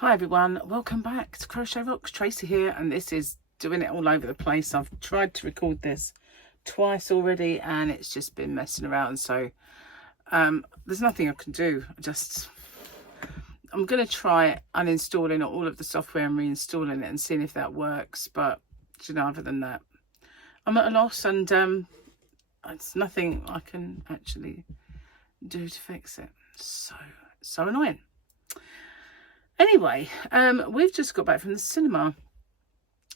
Hi everyone, welcome back to Crochet Rocks. Tracy here, and this is doing it all over the place. I've tried to record this twice already and it's just been messing around, so there's nothing I can do. I'm going to try uninstalling all of the software and reinstalling it and seeing if that works, but you know, other than that I'm at a loss, and it's nothing I can actually do to fix it. So annoying. Anyway, we've just got back from the cinema.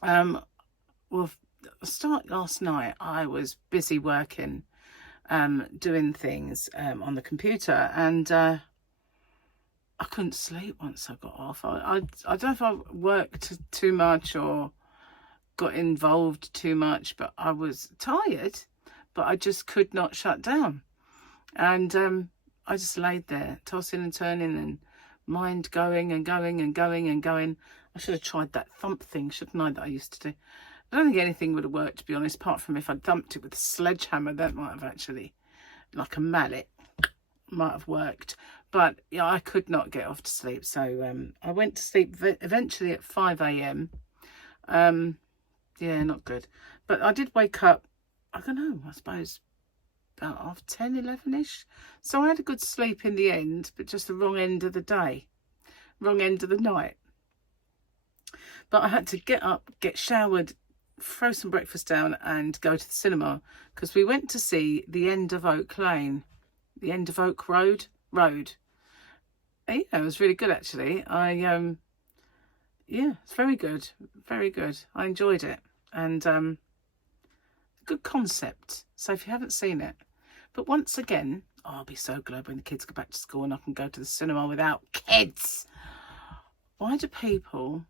Well, start last night. I was busy working, doing things on the computer, and I couldn't sleep once I got off. I don't know if I worked too much or got involved too much, but I was tired, but I just could not shut down. And I just laid there, tossing and turning, and mind going and going and going and going. I should have tried that thump thing, shouldn't I, that I used to do. I don't think anything would have worked, to be honest, apart from if I'd thumped it with a sledgehammer. That might have actually, like a mallet, might have worked. But yeah, I could not get off to sleep. So I went to sleep eventually at 5 a.m. Yeah, not good. But I did wake up, I don't know, I suppose about half 10, 11-ish. So I had a good sleep in the end, but just the wrong end of the day, wrong end of the night. But I had to get up, get showered, throw some breakfast down and go to the cinema, because we went to see The End of Oak Lane, The End of Oak Road. Yeah, it was really good actually. Yeah, it's very good, very good. I enjoyed it, and good concept. So if you haven't seen it, but once again, I'll be so glad when the kids go back to school and I can go to the cinema without kids. Why do people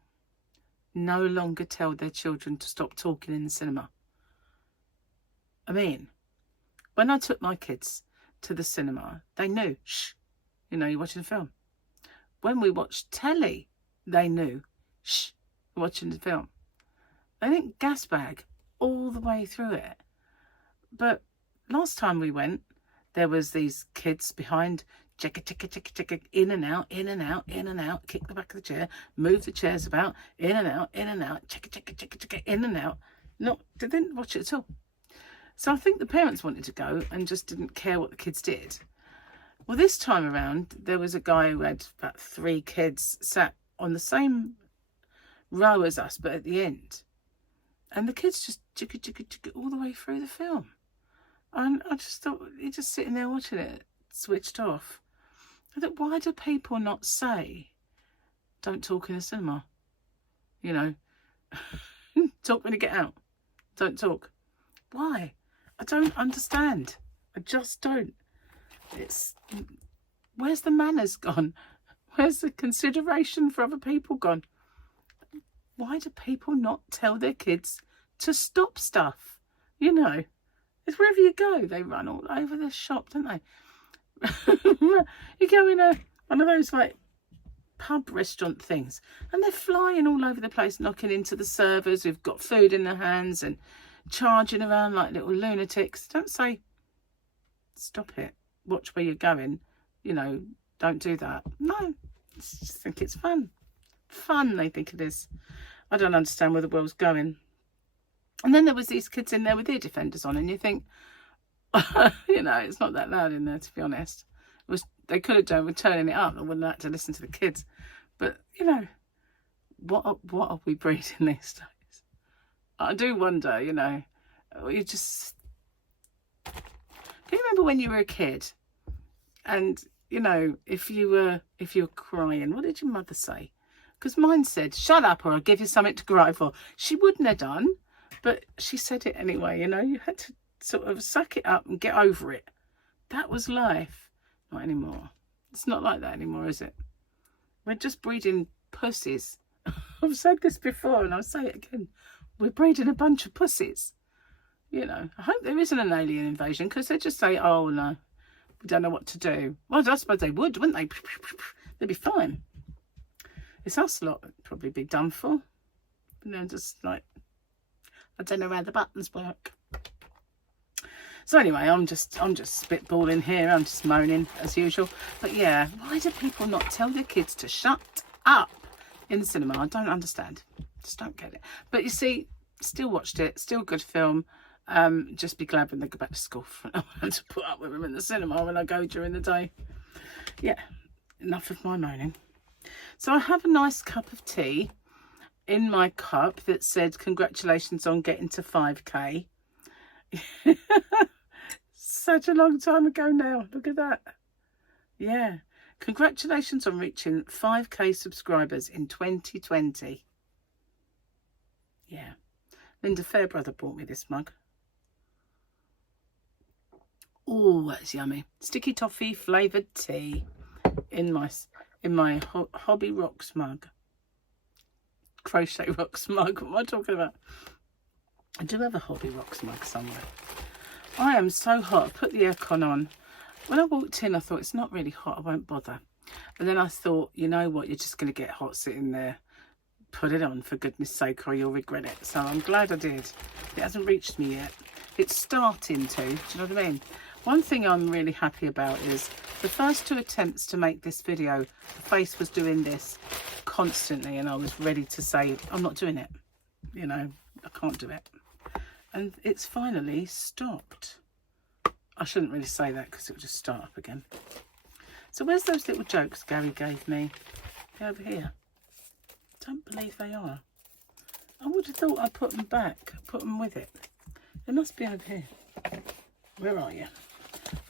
no longer tell their children to stop talking in the cinema? I mean, when I took my kids to the cinema, they knew, shh, you know, you're watching a film. When we watched telly, they knew, shh, you're watching the film. They didn't gas bag all the way through it. But last time we went, there was these kids behind, chicka, chicka, chicka, chicka, in and out, in and out, in and out, kick the back of the chair, move the chairs about, in and out, chicka, chicka, chicka, chicka, in and out. No, they didn't watch it at all. So I think the parents wanted to go and just didn't care what the kids did. Well, this time around, there was a guy who had about 3 kids sat on the same row as us, but at the end. And the kids just chicka, chicka, chicka all the way through the film. And I just thought, you're just sitting there watching it, switched off. I thought, why do people not say, don't talk in the cinema? You know, talk when you get out. Don't talk. Why? I don't understand. I just don't. Where's the manners gone? Where's the consideration for other people gone? Why do people not tell their kids to stop stuff? You know, it's wherever you go, they run all over the shop, don't they? You go in one of those like pub restaurant things, and they're flying all over the place, knocking into the servers who've got food in their hands and charging around like little lunatics. Don't say, stop it, watch where you're going, you know, don't do that. No, I just think it's fun. They think it is. I don't understand where the world's going. And then there was these kids in there with ear defenders on, and you think, you know, it's not that loud in there, to be honest. They could have done with turning it up. I wouldn't have to listen to the kids. But you know, what are we breeding these days? I do wonder, you know. You just, can you remember when you were a kid, and you know, if you were crying, what did your mother say? Because mine said, shut up or I'll give you something to cry for. She wouldn't have done, but she said it anyway. You know, you had to sort of suck it up and get over it. That was life. Not anymore. It's not like that anymore, is it? We're just breeding pussies. I've said this before and I'll say it again. We're breeding a bunch of pussies. You know, I hope there isn't an alien invasion, because they just say, oh no, we don't know what to do. Well, I suppose they would, wouldn't they? They'd be fine. It's us lot that'd probably be done for. You know, just like, I don't know how the buttons work. So anyway, I'm just spitballing here. I'm just moaning as usual. But yeah, why do people not tell their kids to shut up? in the cinema. I don't understand. Just don't get it. But you see, still watched it. Still a good film. Just be glad when they go back to school. I don't have to put up with them in the cinema when I go during the day. Yeah, enough of my moaning. So I have a nice cup of tea in my cup that said, congratulations on getting to 5k. Such a long time ago now. Look at that. Yeah. Congratulations on reaching 5k subscribers in 2020. Yeah. Linda Fairbrother bought me this mug. Oh, that's yummy. Sticky toffee flavoured tea in my Hobby Rocks mug. Crochet Rocks mug. What am I talking about? I do have a Hobby Rocks mug somewhere. I am so hot. I put the aircon on. When I walked in, I thought, it's not really hot. I won't bother. And then I thought, you know what? You're just going to get hot sitting there. Put it on, for goodness sake, or you'll regret it. So I'm glad I did. It hasn't reached me yet. It's starting to. Do you know what I mean? One thing I'm really happy about is the first 2 attempts to make this video, the face was doing this constantly, and I was ready to say, I'm not doing it. You know, I can't do it. And it's finally stopped. I shouldn't really say that because it will just start up again. So where's those little jokes Gary gave me? They're over here. Don't believe they are. I would have thought I'd put them back, put them with it. They must be over here. Where are you?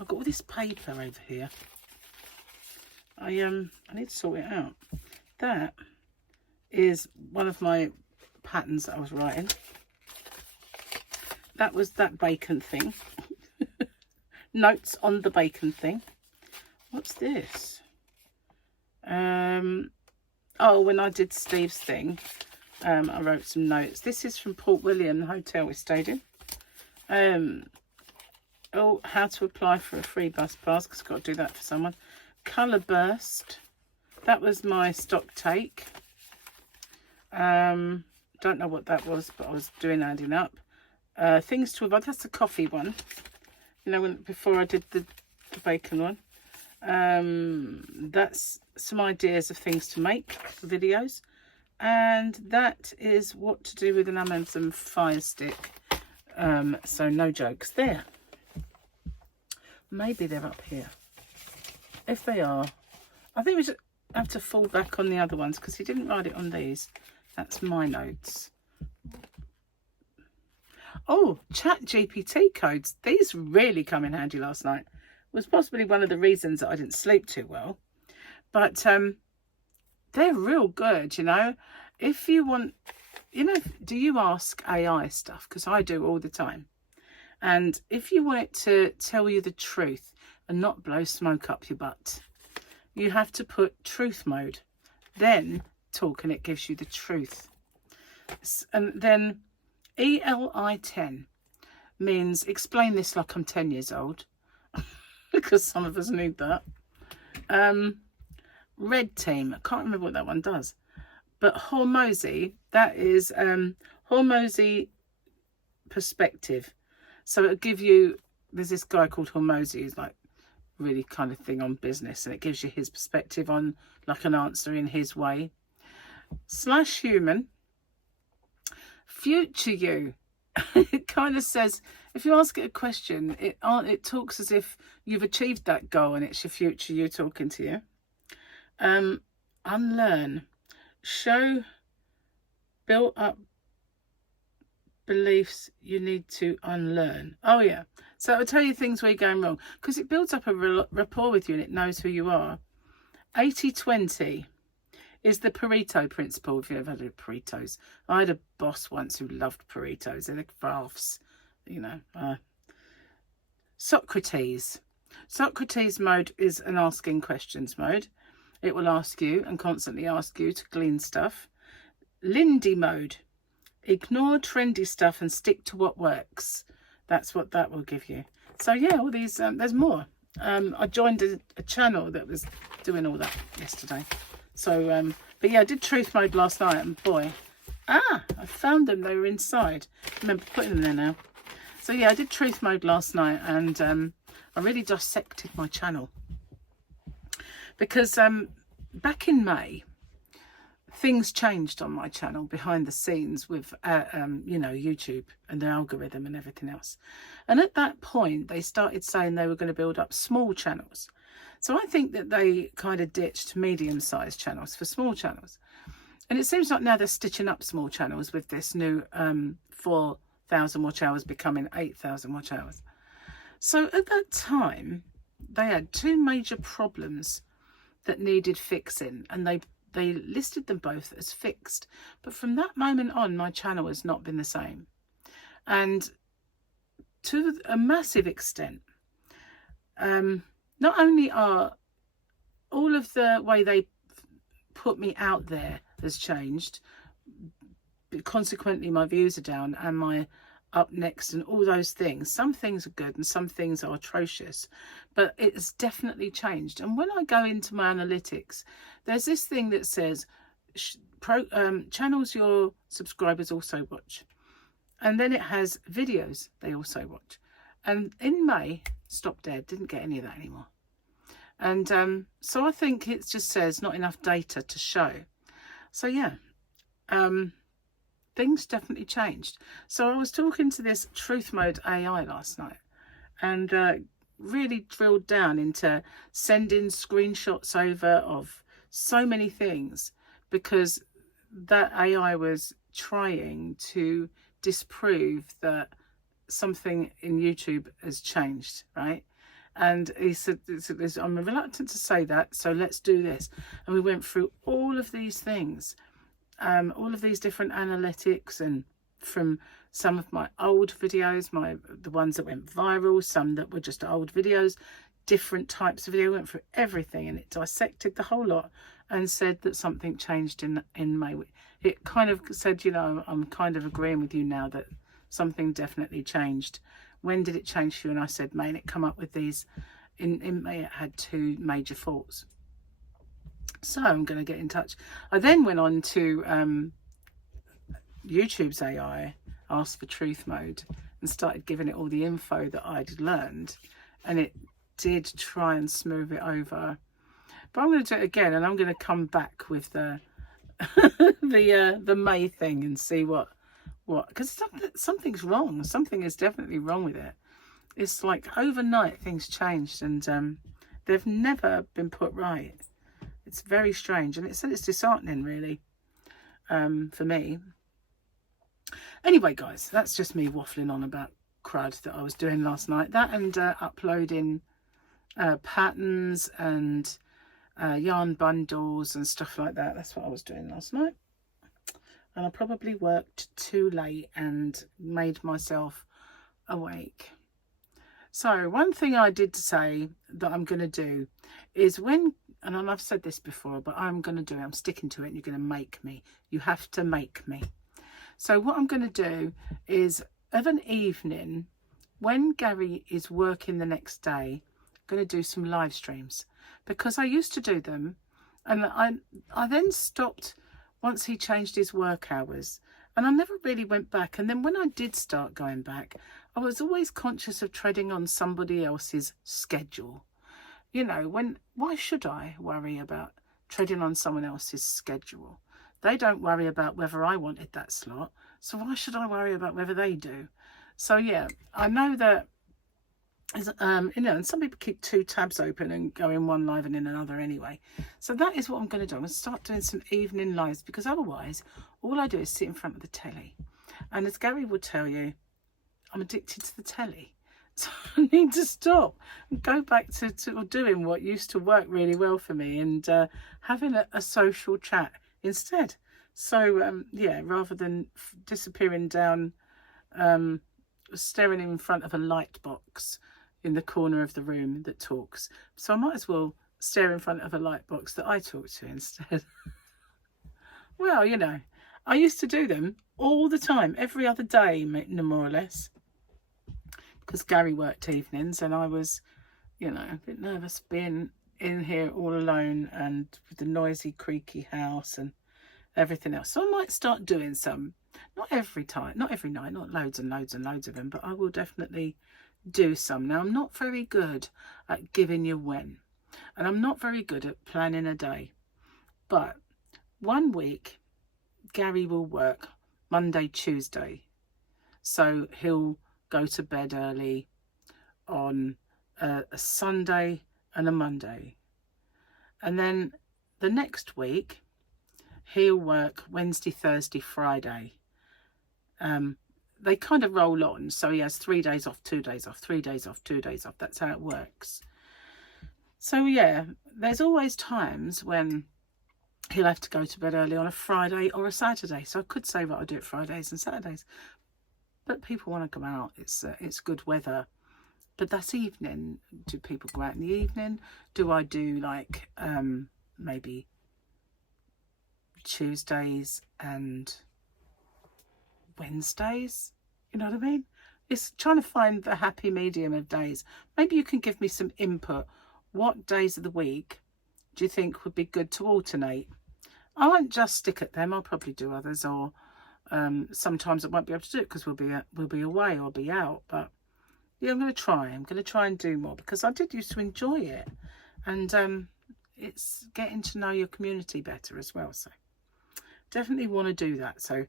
I've got all this paper over here. I need to sort it out. That is one of my patterns that I was writing. That was that bacon thing. Notes on the bacon thing. What's this? Oh, when I did Steve's thing, I wrote some notes. This is from Port William, the hotel we stayed in. Oh, how to apply for a free bus pass, because I've got to do that for someone. Colour burst. That was my stock take. Don't know what that was, but I was doing adding up. Things to avoid. That's the coffee one. You know, before I did the bacon one. That's some ideas of things to make for videos. And that is what to do with an Amazon Fire Stick. So no jokes there. Maybe they're up here. If they are, I think we should have to fall back on the other ones because he didn't write it on these. That's my notes. Oh, Chat GPT codes. These really come in handy last night. Was possibly one of the reasons that I didn't sleep too well. But they're real good, you know. If you want, you know, do you ask AI stuff? Because I do all the time. And if you want it to tell you the truth and not blow smoke up your butt, you have to put truth mode. Then talk and it gives you the truth. And then ELI10 means explain this like I'm 10 years old. Because some of us need that. Red team. I can't remember what that one does. But Hormozy, that is Hormozy perspective. So it'll give you, there's this guy called Hormozy who's like really kind of thing on business, and it gives you his perspective on like an answer in his way. /human. Future you. It kind of says, if you ask it a question, it talks as if you've achieved that goal and it's your future you talking to you. Unlearn. Show built up beliefs you need to unlearn. Oh yeah, so it'll tell you things where you're going wrong because it builds up a rapport with you and it knows who you are. 80-20 is the Pareto principle. If you've ever had of Paretos, I had a boss once who loved Paretos. They're like graphs, you know. Socrates mode is an asking questions mode. It will ask you and constantly ask you to glean stuff. Lindy mode. Ignore trendy stuff and stick to what works. That's what that will give you. So yeah, all these, there's more. I joined a channel that was doing all that yesterday. So, but yeah, I did truth mode last night and boy, I found them. They were inside. I remember putting them there now. So yeah, I did truth mode last night and I really dissected my channel. Because back in May, things changed on my channel behind the scenes with, you know, YouTube and the algorithm and everything else. And at that point, they started saying they were going to build up small channels. So I think that they kind of ditched medium-sized channels for small channels. And it seems like now they're stitching up small channels with this new 4,000 watch hours becoming 8,000 watch hours. So at that time, they had two major problems that needed fixing, and they listed them both as fixed. But from that moment on, my channel has not been the same. And to a massive extent, not only are all of the way they put me out there has changed, but consequently my views are down and my up next and all those things. Some things are good and some things are atrocious, but it's definitely changed. And when I go into my analytics, there's this thing that says channels your subscribers also watch, and then it has videos they also watch. And in May, stopped dead, didn't get any of that anymore. And so I think it just says not enough data to show. So yeah, things definitely changed. So I was talking to this Truth Mode AI last night, and really drilled down into sending screenshots over of so many things, because that AI was trying to disprove that something in YouTube has changed, right? And he said, I'm reluctant to say that, so let's do this. And we went through all of these things, all of these different analytics, and from some of my old videos, the ones that went viral, some that were just old videos, different types of video, went through everything, and it dissected the whole lot and said that something changed in May. It kind of said, you know, I'm kind of agreeing with you now that something definitely changed. When did it change for you? And I said May, and it come up with these. In May it had two major faults. So I'm going to get in touch. I then went on to YouTube's AI, asked for Truth Mode, and started giving it all the info that I'd learned, and it did try and smooth it over. But I'm going to do it again, and I'm going to come back with the the May thing and see what, because something's wrong. Something is definitely wrong with it. It's like overnight things changed, and they've never been put right. It's very strange, and it's disheartening, really, for me. Anyway, guys, that's just me waffling on about crud that I was doing last night. That and uploading patterns and yarn bundles and stuff like that. That's what I was doing last night. And I probably worked too late and made myself awake. So one thing I did say that I'm going to do is and I've said this before, but I'm going to do it. I'm sticking to it. And you're going to make me. You have to make me. So what I'm going to do is, of an evening, when Gary is working the next day, I'm going to do some live streams, because I used to do them, and I then stopped once he changed his work hours, and I never really went back. And then when I did start going back, I was always conscious of treading on somebody else's schedule. You know, why should I worry about treading on someone else's schedule? They don't worry about whether I wanted that slot, so why should I worry about whether they do? So yeah, I know that, you know, and some people keep two tabs open and go in one live and in another anyway. So that is what I'm going to do. I'm going to start doing some evening lives, because otherwise all I do is sit in front of the telly. And as Gary will tell you, I'm addicted to the telly. So I need to stop and go back to doing what used to work really well for me, and having a social chat instead. So yeah, rather than disappearing down, staring in front of a light box in the corner of the room that talks. So I might as well stare in front of a light box that I talk to instead. Well, you know, I used to do them all the time, every other day, more or less, because Gary worked evenings and I was, you know, a bit nervous being in here all alone and with the noisy, creaky house and everything else. So I might start doing some, not every time, not every night, not loads and loads and loads of them, but I will definitely do some. Now, I'm not very good at giving you when, and I'm not very good at planning a day, but one week Gary will work Monday, Tuesday. So he'll go to bed early on a Sunday and a Monday. And then the next week, he'll work Wednesday, Thursday, Friday. They kind of roll on. So he has 3 days off, 2 days off, 3 days off, 2 days off. That's how it works. So yeah, there's always times when he'll have to go to bed early on a Friday or a Saturday. So I could say that I do it Fridays and Saturdays. But people want to go out. It's good weather. But that's evening. Do people go out in the evening? Do I do like maybe Tuesdays and Wednesdays? You know what I mean? It's trying to find the happy medium of days. Maybe you can give me some input. What days of the week do you think would be good to alternate? I won't just stick at them. I'll probably do others, or sometimes I won't be able to do it because we'll be away or be out. But yeah, I'm going to try. I'm going to try and do more because I did used to enjoy it, and it's getting to know your community better as well. So definitely want to do that. So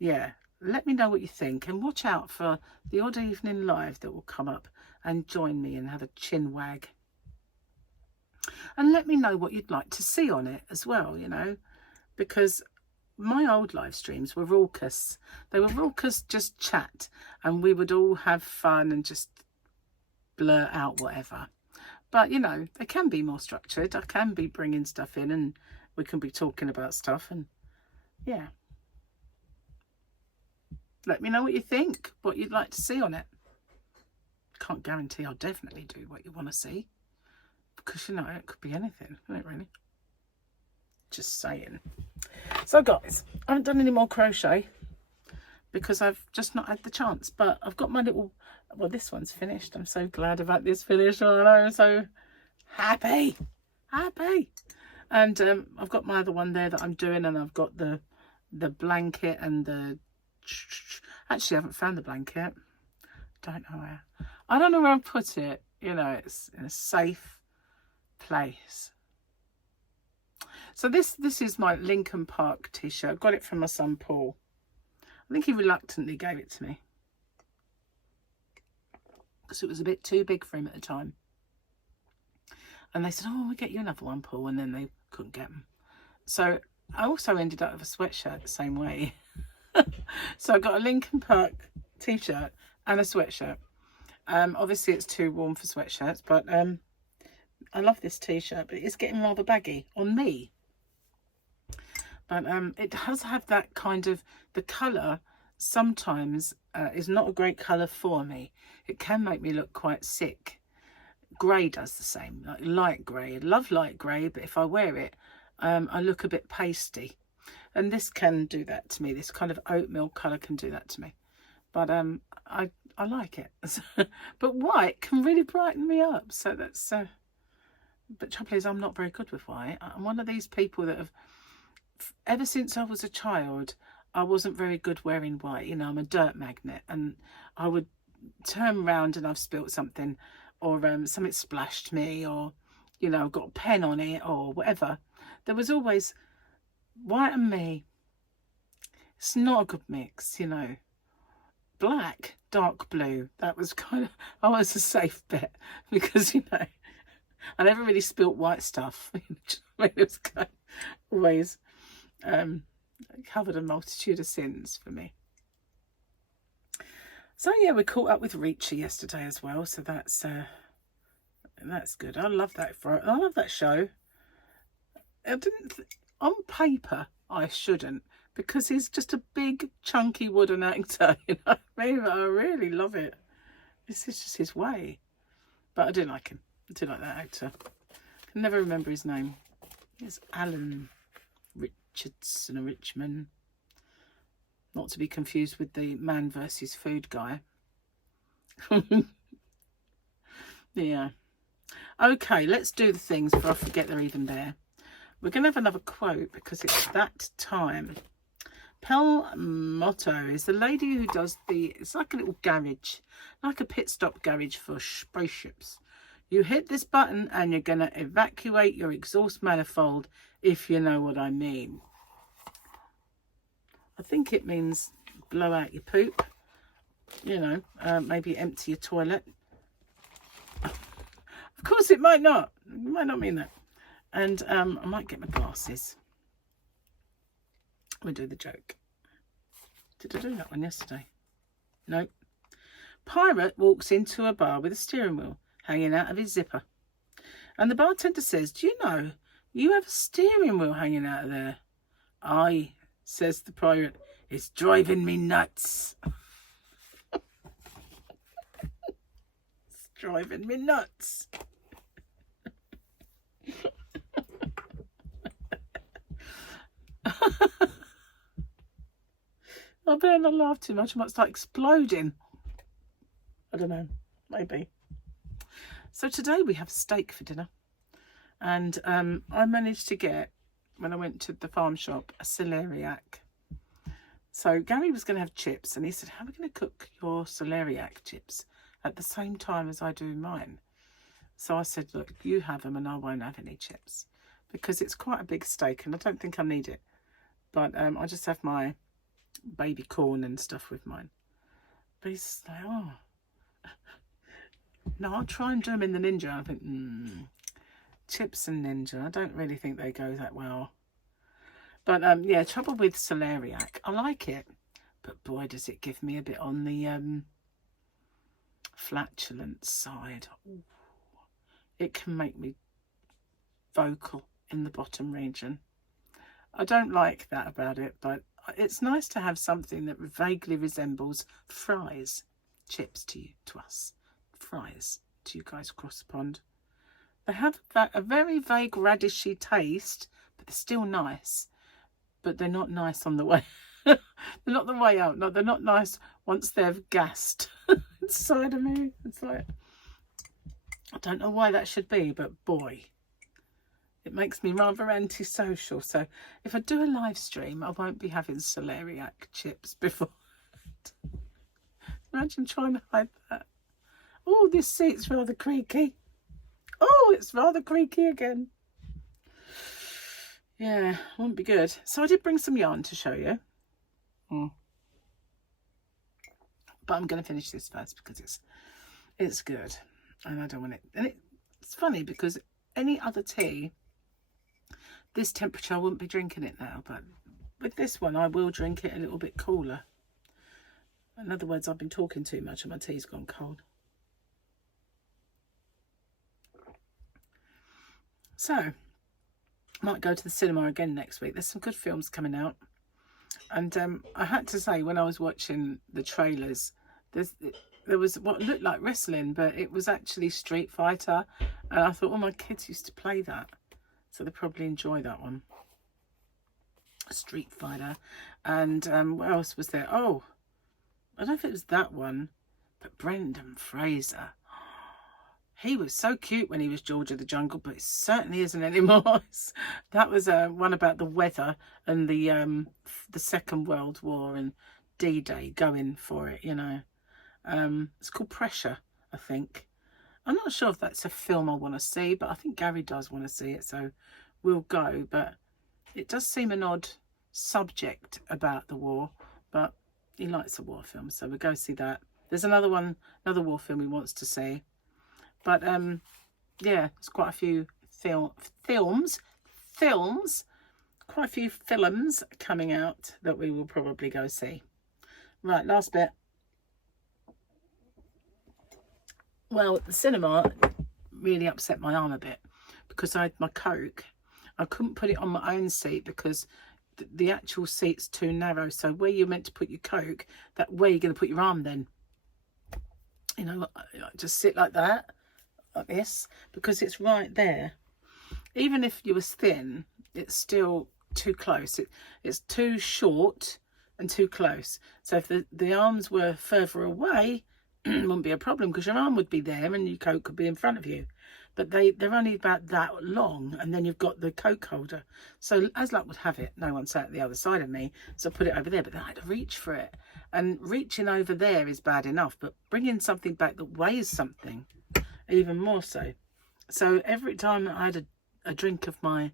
yeah, let me know what you think, and watch out for the odd evening live that will come up and join me and have a chin wag. And let me know what you'd like to see on it as well, you know, because my old live streams were raucous. They were raucous, just chat, and we would all have fun and just blurt out whatever. But, you know, they can be more structured. I can be bringing stuff in and we can be talking about stuff, and yeah. Let me know what you think, what you'd like to see on it. Can't guarantee I'll definitely do what you want to see, because, you know, it could be anything, isn't it, really? Just saying. So, guys, I haven't done any more crochet because I've just not had the chance. But I've got my little... Well, this one's finished. I'm so glad about this finish. Oh, no, I'm so happy. Happy. And I've got my other one there that I'm doing, and I've got the blanket and the... Actually, I haven't found the blanket. Don't know where. I don't know where I put it. You know, it's in a safe place. So this is my Linkin Park T-shirt. I got it from my son Paul. I think he reluctantly gave it to me because it was a bit too big for him at the time. And they said, "Oh, we'll get you another one, Paul," and then they couldn't get them. So I also ended up with a sweatshirt the same way. So I got a Linkin Park T-shirt and a sweatshirt. Obviously it's too warm for sweatshirts, but I love this T-shirt, but it's getting rather baggy on me. But it does have that kind of, the colour sometimes is not a great colour for me. It can make me look quite sick. Grey does the same, like light grey. I love light grey, but if I wear it, I look a bit pasty. And this can do that to me. This kind of oatmeal colour can do that to me. But I like it. But white can really brighten me up. So that's... but trouble is, I'm not very good with white. I'm one of these people that have... Ever since I was a child, I wasn't very good wearing white. You know, I'm a dirt magnet. And I would turn around and I've spilt something, or something splashed me, or, you know, got a pen on it, or whatever. There was always white and me. It's not a good mix, you know. Black, dark blue. That was kind of... I was a safe bet because, you know, I never really spilt white stuff. I mean, it was kind of always covered a multitude of sins for me. So yeah, we caught up with Ritchson yesterday as well. So that's good. I love that I love that show. I didn't on paper I shouldn't, because he's just a big chunky wooden actor. You know what I mean? But I really love it. This is just his way. But I do like him. I do like that actor. I can never remember his name. It's Alan Ritchson or Richmond. Not to be confused with the Man vs. Food guy. Yeah. Okay, let's do the things before I forget they're even there. We're going to have another quote because it's that time. Peli motto is the lady who does it's like a little garage, like a pit stop garage for spaceships. You hit this button and you're going to evacuate your exhaust manifold, if you know what I mean. I think it means blow out your poop. You know, maybe empty your toilet. Of course, it might not. It might not mean that. And I might get my glasses. We'll do the joke. Did I do that one yesterday? Nope. Pirate walks into a bar with a steering wheel hanging out of his zipper. And the bartender says, "Do you know, you have a steering wheel hanging out of there?" "Aye," says the pirate, "it's driving me nuts." It's driving me nuts. I better not laugh too much. I might start exploding. I don't know. Maybe. So today we have steak for dinner. And I managed to get, when I went to the farm shop, a celeriac. So Gary was going to have chips. And he said, "How are we going to cook your celeriac chips at the same time as I do mine?" So I said, "Look, you have them and I won't have any chips." Because it's quite a big steak and I don't think I need it. But I just have my baby corn and stuff with mine. But he's like, "Oh, no, I'll try and do them in the Ninja." I think, chips and Ninja, I don't really think they go that well. But yeah, trouble with celeriac. I like it, but boy, does it give me a bit on the flatulent side. Ooh, it can make me vocal in the bottom region. I don't like that about it, but it's nice to have something that vaguely resembles fries. Chips to us. Fries to you guys across the pond. They have a very vague radishy taste, but they're still nice. But they're not nice on the way. They're not the way out. No, they're not nice once they've gassed inside of me. It's like, I don't know why that should be, but boy, it makes me rather antisocial. So if I do a live stream, I won't be having celeriac chips before. Imagine trying to hide that. Oh, this seat's rather creaky. Oh, it's rather creaky again. Yeah, won't be good. So I did bring some yarn to show you. But I'm going to finish this first because it's good. And I don't want it. And it's funny because any other tea, this temperature, I wouldn't be drinking it now. But with this one, I will drink it a little bit cooler. In other words, I've been talking too much and my tea's gone cold. So, might go to the cinema again next week. There's some good films coming out. And I had to say, when I was watching the trailers, there was what looked like wrestling, but it was actually Street Fighter. And I thought, oh, my kids used to play that. So they probably enjoy that one. Street Fighter. And what else was there? Oh, I don't know if it was that one, but Brendan Fraser. He was so cute when he was George of the Jungle, but it certainly isn't anymore. That was one about the weather and the Second World War and D-Day, going for it, you know. It's called Pressure, I think. I'm not sure if that's a film I want to see, but I think Gary does want to see it, so we'll go. But it does seem an odd subject about the war, but he likes a war film, so we'll go see that. There's another war film he wants to see. But yeah, there's quite a few films, quite a few films coming out that we will probably go see. Right, last bit. Well, the cinema really upset my arm a bit because I had my Coke. I couldn't put it on my own seat because the actual seat's too narrow. So where you're meant to put your Coke, that where you're going to put your arm then. You know, just sit like that. Like this, because it's right there. Even if you was thin, it's still too close. It's too short and too close. So if the arms were further away, it wouldn't be a problem because your arm would be there and your Coke could be in front of you. But they're only about that long, and then you've got the Coke holder. So as luck would have it, no one sat at the other side of me, so I put it over there. But then I had to reach for it, and reaching over there is bad enough, but bringing something back that weighs something, even more so. So every time I had a drink of my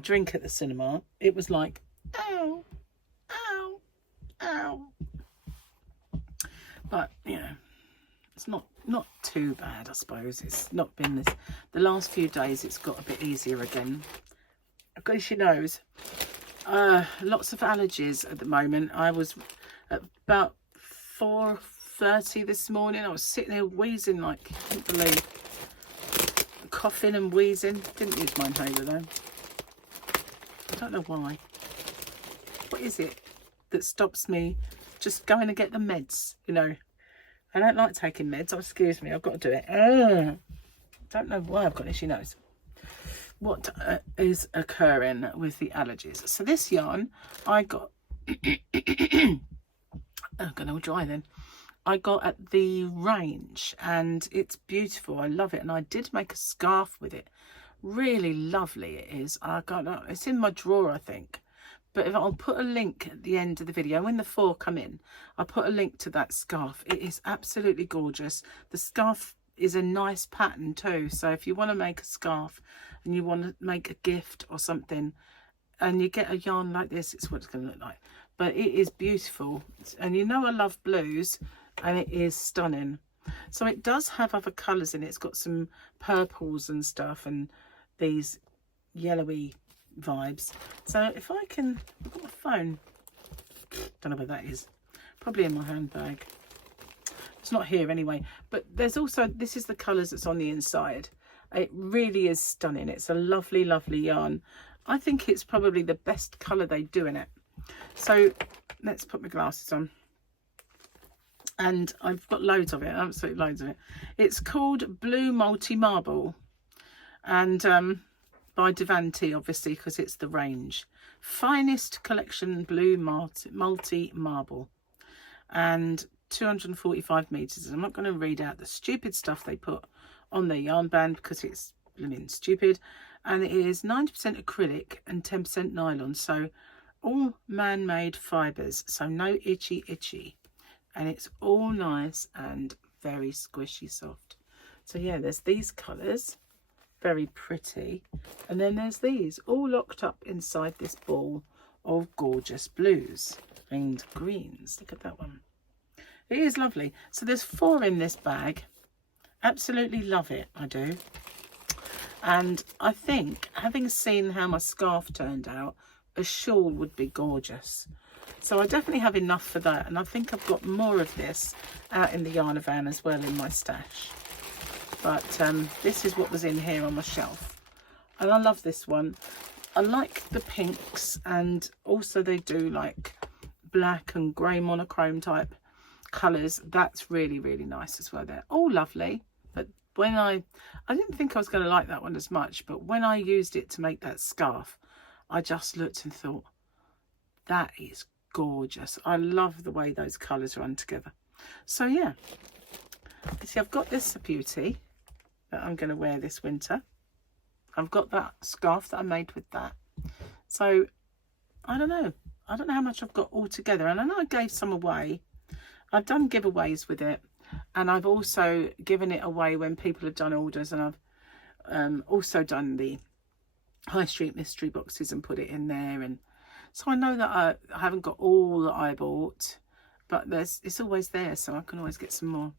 drink at the cinema, it was like, ow, ow. Ow. But, you know, it's not too bad, I suppose. It's not been this. The last few days, it's got a bit easier again. Of course, she knows. Lots of allergies at the moment. I was at about 4:30 this morning. I was sitting there wheezing like you couldn't believe. Coughing and wheezing. Didn't use my inhaler though. I don't know why. What is it that stops me just going to get the meds? You know, I don't like taking meds. Oh, excuse me, I've got to do it. Don't know why I've got it. She knows what is occurring with the allergies. So this yarn I got I'm gonna all dry then. I got at the range and it's beautiful. I love it, and I did make a scarf with it. Really lovely it is. It's in my drawer, I think, but if I'll put a link at the end of the video when the 4 come in, I'll put a link to that scarf. It is absolutely gorgeous. The scarf is a nice pattern too, so if you want to make a scarf and you want to make a gift or something and you get a yarn like this, it's what it's going to look like. But it is beautiful, and you know I love blues, and it is stunning. So it does have other colours in it. It's got some purples and stuff and these yellowy vibes. So if I can, I've got my phone, don't know where that is, probably in my handbag. It's not here anyway, but there's also, this is the colours that's on the inside. It really is stunning. It's a lovely, lovely yarn. I think it's probably the best colour they do in it. So let's put my glasses on. And I've got loads of it, absolutely loads of it. It's called Blue Multi Marble, and by Devanti, obviously, because it's the range. Finest collection blue multi marble, and 245 meters. I'm not going to read out the stupid stuff they put on their yarn band because it's blooming stupid. And it is 90% acrylic and 10% nylon, so all man-made fibers, so no itchy. And it's all nice and very squishy soft. So yeah, there's these colours, very pretty, and then there's these all locked up inside this ball of gorgeous blues and greens. Look at that one. It is lovely. So there's 4 in this bag. Absolutely love it, I do. And I think, having seen how my scarf turned out, a shawl would be gorgeous. So I definitely have enough for that, and I think I've got more of this out in the yarn van as well in my stash. But this is what was in here on my shelf, and I love this one. I like the pinks, and also they do like black and grey monochrome type colours. That's really, really nice as well. They're all lovely, but when I didn't think I was going to like that one as much, but when I used it to make that scarf, I just looked and thought, that is gorgeous. I love the way those colours run together. So yeah, you see, I've got this beauty that I'm going to wear this winter. I've got that scarf that I made with that. So I don't know how much I've got all together, and I know I gave some away. I've done giveaways with it, and I've also given it away when people have done orders, and I've also done the high street mystery boxes and put it in there. And so I know that I haven't got all that I bought, but it's always there, so I can always get some more.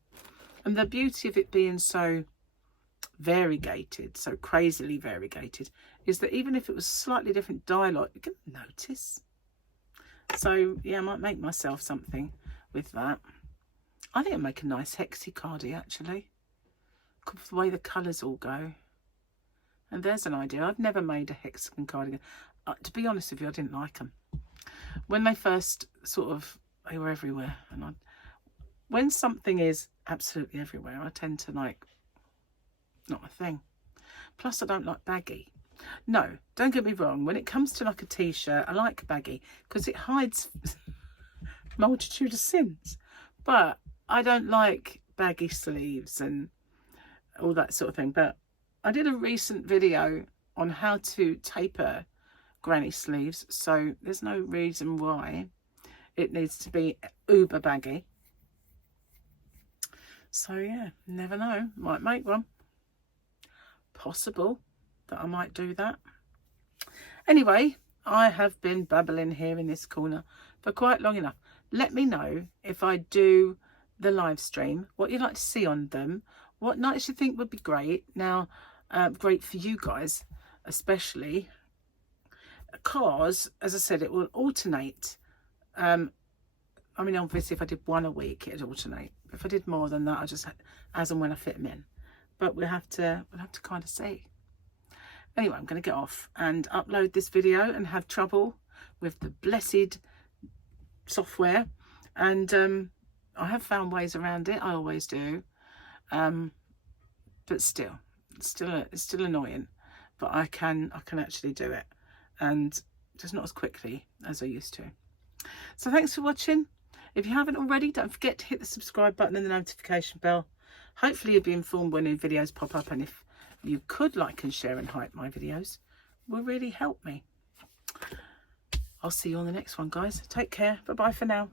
And the beauty of it being so variegated, so crazily variegated, is that even if it was slightly different dye lot, you can notice. So yeah, I might make myself something with that. I think I'll make a nice hexy cardi actually, the way the colours all go. And there's an idea. I've never made a hexagon cardigan. To be honest with you, I didn't like them. When they first they were everywhere. And when something is absolutely everywhere, I tend to like, not my thing. Plus I don't like baggy. No, don't get me wrong. When it comes to like a t-shirt, I like baggy because it hides multitude of sins. But I don't like baggy sleeves and all that sort of thing. But I did a recent video on how to taper granny sleeves, so there's no reason why it needs to be uber baggy. So yeah, never know, might make one. Possible that I might do that. Anyway, I have been babbling here in this corner for quite long enough. Let me know if I do the live stream, what you'd like to see on them, what nights you think would be great. Now, great for you guys, especially, because, as I said, it will alternate. I mean, obviously, if I did one a week, it'd alternate. If I did more than that, I just, as and when I fit them in. But we'll have to kind of see. Anyway, I'm going to get off and upload this video and have trouble with the blessed software. And I have found ways around it. I always do. But still, it's still annoying. But I can actually do it, and just not as quickly as I used to. So thanks for watching. If you haven't already, don't forget to hit the subscribe button and the notification bell. Hopefully you'll be informed when new videos pop up, and if you could like and share and hype my videos, will really help me. I'll see you on the next one, guys. Take care. Bye bye for now.